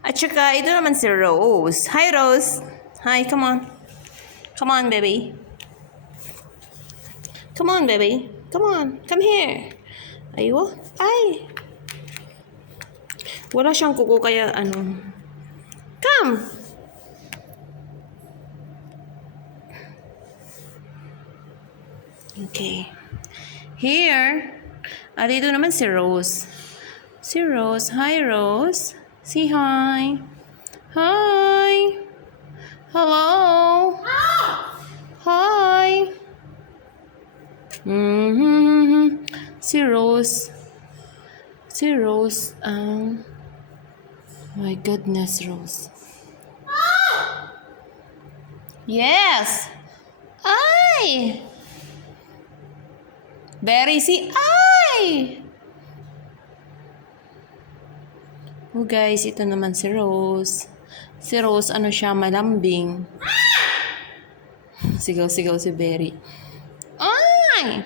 At saka, ito naman si Rose. Hi, Rose. Hi, come on. Come on, baby. Come on, baby. Come on. Come here. Ayo. Ay. Wala siyang kuko kaya ano. Come. Okay. Here. At ito naman si Rose. Si Rose. Hi, Rose. Say hi. Hi. Hello. Hi. Si Rose. Si Rose. My goodness, Rose. Yes. Ay. Very si ay. Oh guys, ito naman si Rose. Si Rose, ano siya, malambing. Sigaw-sigaw si Berry. Ay!